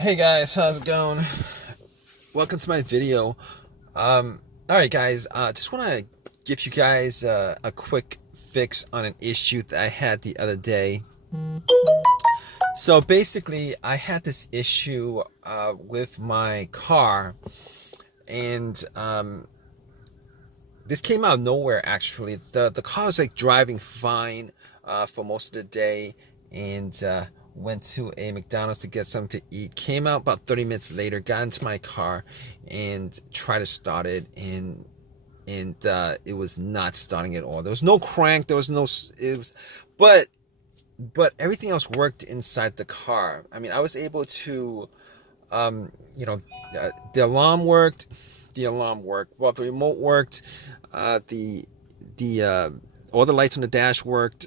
Hey guys, how's it going? Welcome to my video. Alright guys, just want to give you guys a quick fix on an issue that I had the other day. So basically, I had this issue with my car, and this came out of nowhere actually. The car was like driving fine for most of the day, and went to a McDonald's to get something to eat. Came out about 30 minutes later, got into my car and tried to start it, and it was not starting at all. There was no crank, there was no it was, but everything else worked inside the car. I mean, I was able to um, you know, the alarm worked. The alarm worked. Well, the remote worked. The all the lights on the dash worked.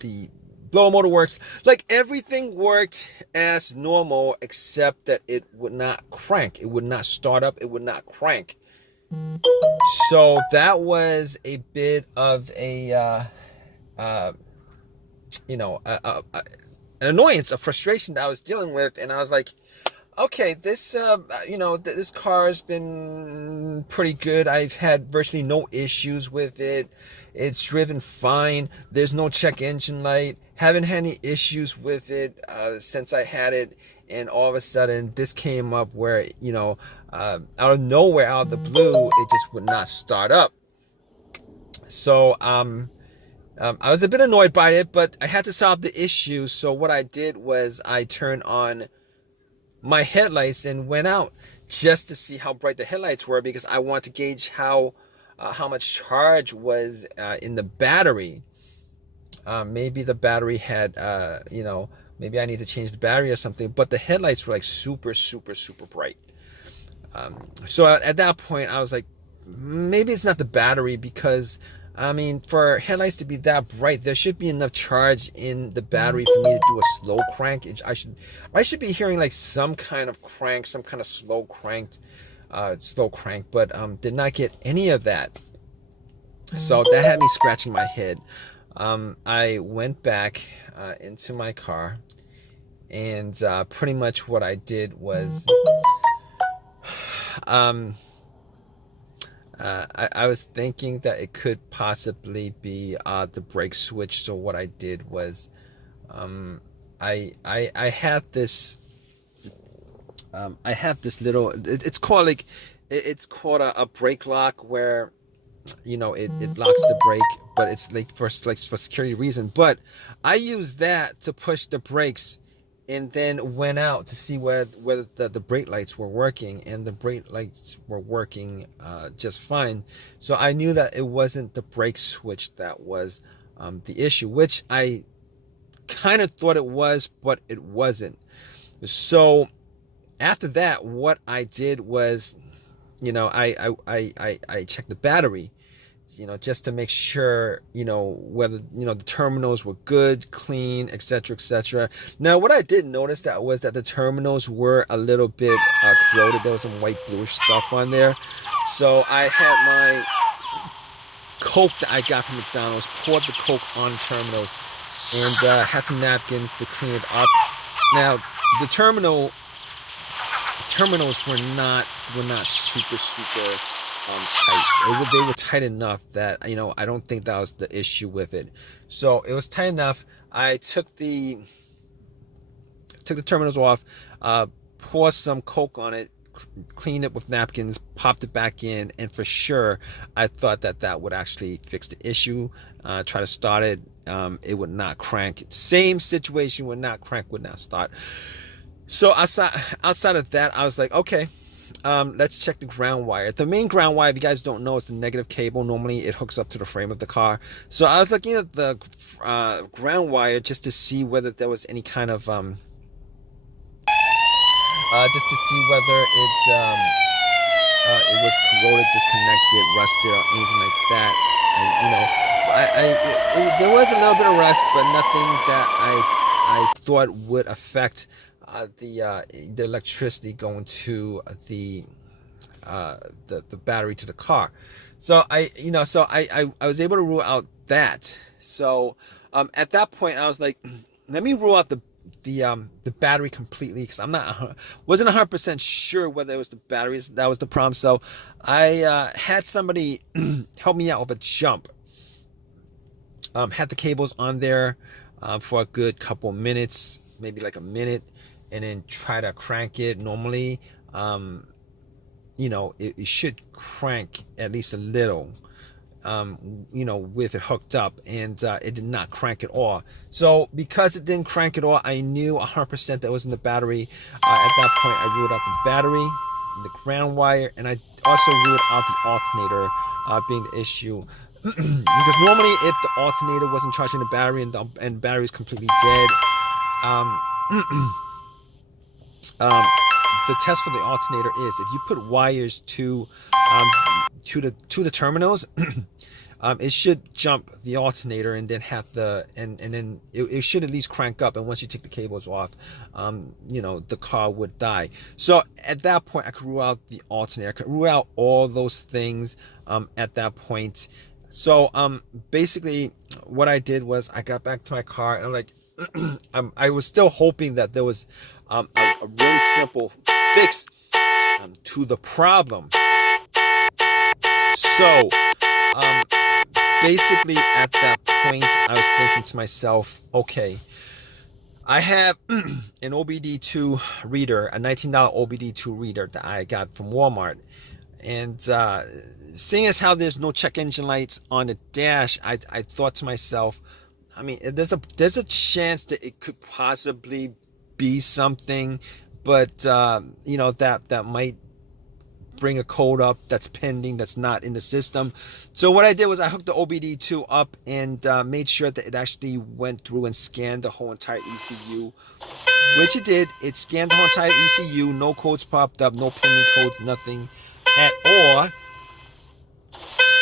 The blower motor works. Like everything worked as normal, except that it would not crank. It would not start up. It would not crank. So that was a bit of a uh, you know, an annoyance, a frustration that I was dealing with, and I was like, okay, this this car has been pretty good. I've had virtually no issues with it. It's driven fine. There's no check engine light. Haven't had any issues with it since I had it. And all of a sudden, this came up where, out of nowhere, out of the blue, it just would not start up. So, I was a bit annoyed by it, but I had to solve the issue. So what I did was I turned on my headlights and went out just to see how bright the headlights were, because I wanted to gauge how much charge was in the battery. Maybe the battery had maybe I need to change the battery or something, but the headlights were like super super super bright. So at that point I was like, maybe it's not the battery, because I mean, for headlights to be that bright, there should be enough charge in the battery for me to do a slow crank. I should be hearing like some kind of crank, some kind of slow crank, but did not get any of that. So that had me scratching my head. I went back into my car, and pretty much what I did was I was thinking that it could possibly be the brake switch. So what I did was, I have this little. It's called a brake lock, where it locks the brake, but it's like for security reason. But I use that to push the brakes, and then went out to see whether the brake lights were working, and the brake lights were working just fine. So I knew that it wasn't the brake switch that was the issue, which I kind of thought it was, but it wasn't. So after that, what I did was, I checked the battery, just to make sure, whether, the terminals were good, clean, etc., etc. Now, what I did notice that was that the terminals were a little bit corroded. There was some white bluish stuff on there. So I had my Coke that I got from McDonald's, poured the Coke on the terminals, and had some napkins to clean it up. Now, the terminals were not super super tight. They were tight enough that I don't think that was the issue with it. So it was tight enough. I took the terminals off, poured some Coke on it, cleaned it with napkins, popped it back in, and for sure I thought that would actually fix the issue. Try to start it, it would not crank. Same situation, would not crank, would not start. So outside of that, I was like, okay, let's check the ground wire. The main ground wire, if you guys don't know, is the negative cable. Normally it hooks up to the frame of the car. So I was looking at the ground wire just to see whether there was any kind of just to see whether it was corroded, disconnected, rusted, or anything like that. There was a little bit of rust, but nothing that I thought would affect the electricity going to the battery to the car. So I was able to rule out that. So at that point I was like, let me rule out the battery completely, because wasn't 100% sure whether it was the batteries that was the problem. So I had somebody help me out with a jump. Had the cables on there for a good couple minutes, maybe like a minute, and then try to crank it. Normally, it should crank at least a little, with it hooked up, and it did not crank at all. So because it didn't crank at all, I knew 100% that was in the battery. At that point, I ruled out the battery, the ground wire, and I also ruled out the alternator being the issue. Because normally, if the alternator wasn't charging the battery and the battery is completely dead, um, the test for the alternator is if you put wires to the terminals, it should jump the alternator and then have and then it should at least crank up. And once you take the cables off, the car would die. So at that point, I could rule out the alternator. I could rule out all those things at that point. So basically, what I did was I got back to my car and I'm like, I was still hoping that there was a really simple fix to the problem. So basically at that point, I was thinking to myself, okay, I have an OBD2 reader, a $19 OBD2 reader that I got from Walmart. And seeing as how there's no check engine lights on the dash, I thought to myself, I mean, there's a chance that it could possibly be something, but that might bring a code up that's pending, that's not in the system. So what I did was I hooked the OBD2 up and made sure that it actually went through and scanned the whole entire ECU, which it did. It scanned the whole entire ECU. No codes popped up, no pending codes, nothing at all.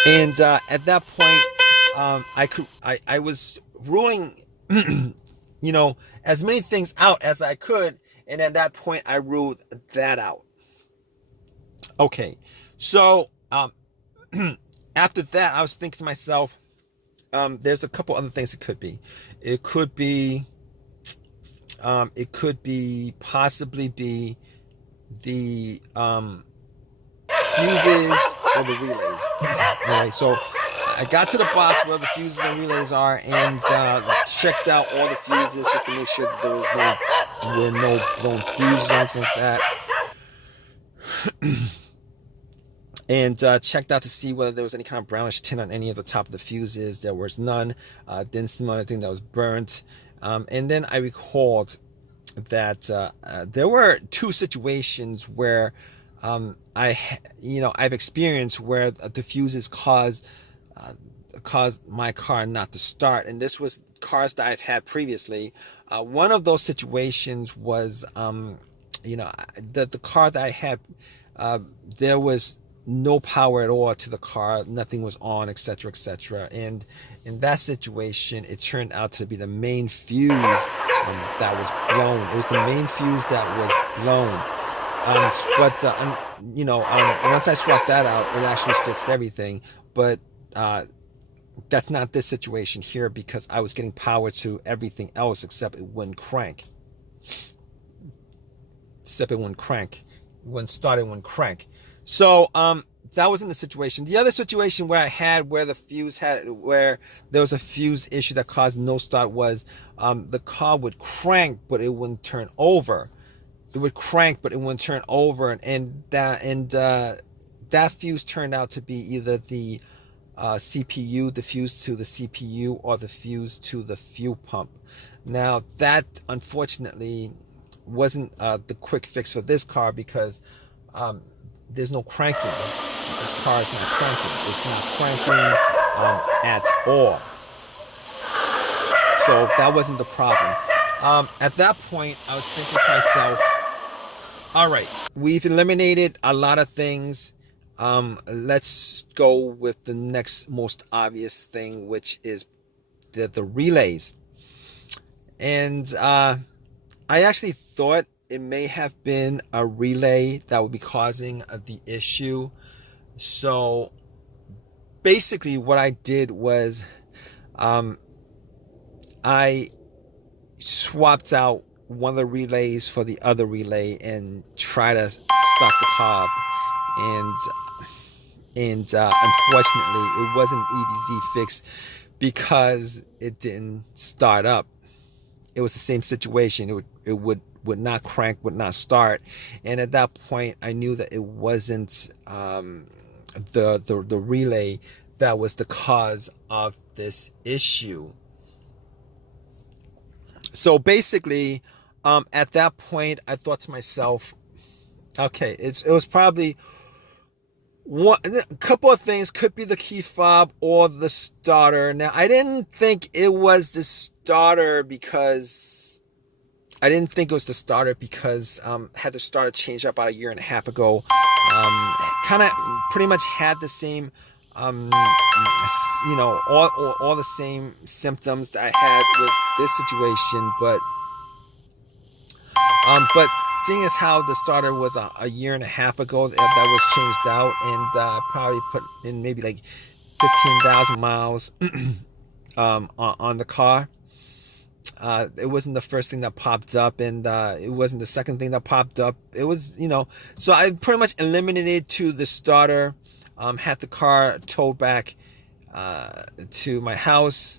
And at that point, I was ruling, as many things out as I could. And at that point, I ruled that out. Okay, so after that, I was thinking to myself, there's a couple other things it could be. It could possibly be the fuses or the relays. Alright, so I got to the box where the fuses and relays are and checked out all the fuses just to make sure that there were no blown fuses or anything like that. And checked out to see whether there was any kind of brownish tint on any of the top of the fuses. There was none. Didn't smell anything that was burnt. And then I recalled that there were two situations where I've experienced where the fuses caused my car not to start. And this was cars that I've had previously. One of those situations was, the car that I had, there was no power at all to the car, nothing was on, etc., etc. And in that situation, it turned out to be the main fuse that was blown. It was the main fuse that was blown. Once I swapped that out, it actually fixed everything. But that's not this situation here, because I was getting power to everything else except it wouldn't crank. It wouldn't start, it wouldn't crank. So that wasn't the situation. The other situation where where there was a fuse issue that caused no start was the car would crank but it wouldn't turn over. It would crank but it wouldn't turn over, and that fuse turned out to be either the CPU, the fuse to the CPU, or the fuse to the fuel pump. Now that unfortunately wasn't the quick fix for this car, because there's no cranking. This car is not cranking. It's not cranking at all. So that wasn't the problem. At that point, I was thinking to myself, all right, we've eliminated a lot of things. Let's go with the next most obvious thing, which is the relays. And I actually thought it may have been a relay that would be causing the issue. So basically what I did was I swapped out one of the relays for the other relay and try to start the car up. And unfortunately, it wasn't an easy fix because it didn't start up. It was the same situation. It would not crank, would not start. And at that point, I knew that it wasn't the relay that was the cause of this issue. So basically, at that point, I thought to myself, okay, it was probably a couple of things. Could be the key fob or the starter. Now, I didn't think it was the starter because I had the starter changed up about a year and a half ago. Kind of pretty much had the same, all the same symptoms that I had with this situation, but seeing as how the starter was a year and a half ago that was changed out, and probably put in maybe like 15,000 miles on the car. It wasn't the first thing that popped up, and it wasn't the second thing that popped up. It was, so I pretty much eliminated to the starter, had the car towed back to my house,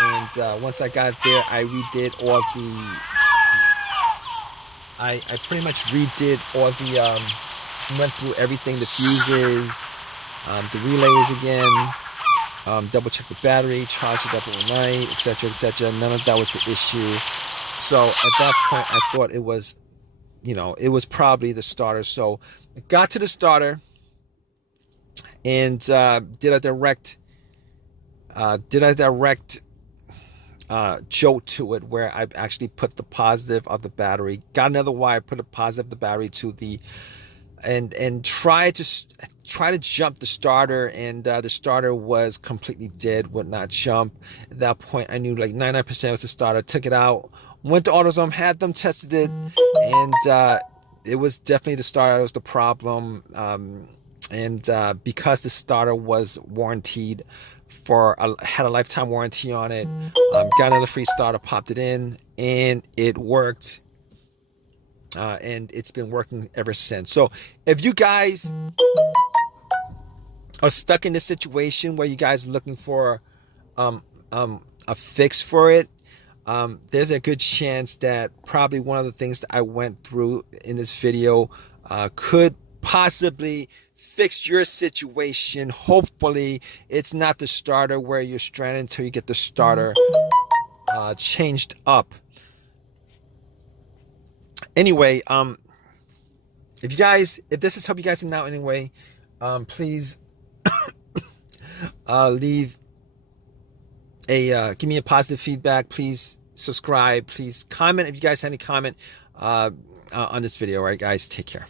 and once I got there, I pretty much redid all the, went through everything, the fuses, the relays again, double check the battery, charge it up overnight, etc., etc. None of that was the issue. So at that point, I thought it was, it was probably the starter. So I got to the starter and did a direct jolt to it, where I actually put the positive of the battery, got another wire, put a positive of the battery to the, and try to jump the starter, and the starter was completely dead, would not jump. At that point, I knew like 99% was the starter. Took it out, went to AutoZone, had them tested it, and it was definitely the starter that was the problem. And because the starter was warranted had a lifetime warranty on it, got another free starter, popped it in, and it worked. And it's been working ever since. So if you guys are stuck in this situation where you guys are looking for a fix for it, there's a good chance that probably one of the things that I went through in this video could possibly fix your situation. Hopefully it's not the starter where you're stranded until you get the starter changed up. Anyway, if this has helped you guys out anyway, please leave give me a positive feedback. Please subscribe. Please comment if you guys have any comment on this video. All right, guys, take care.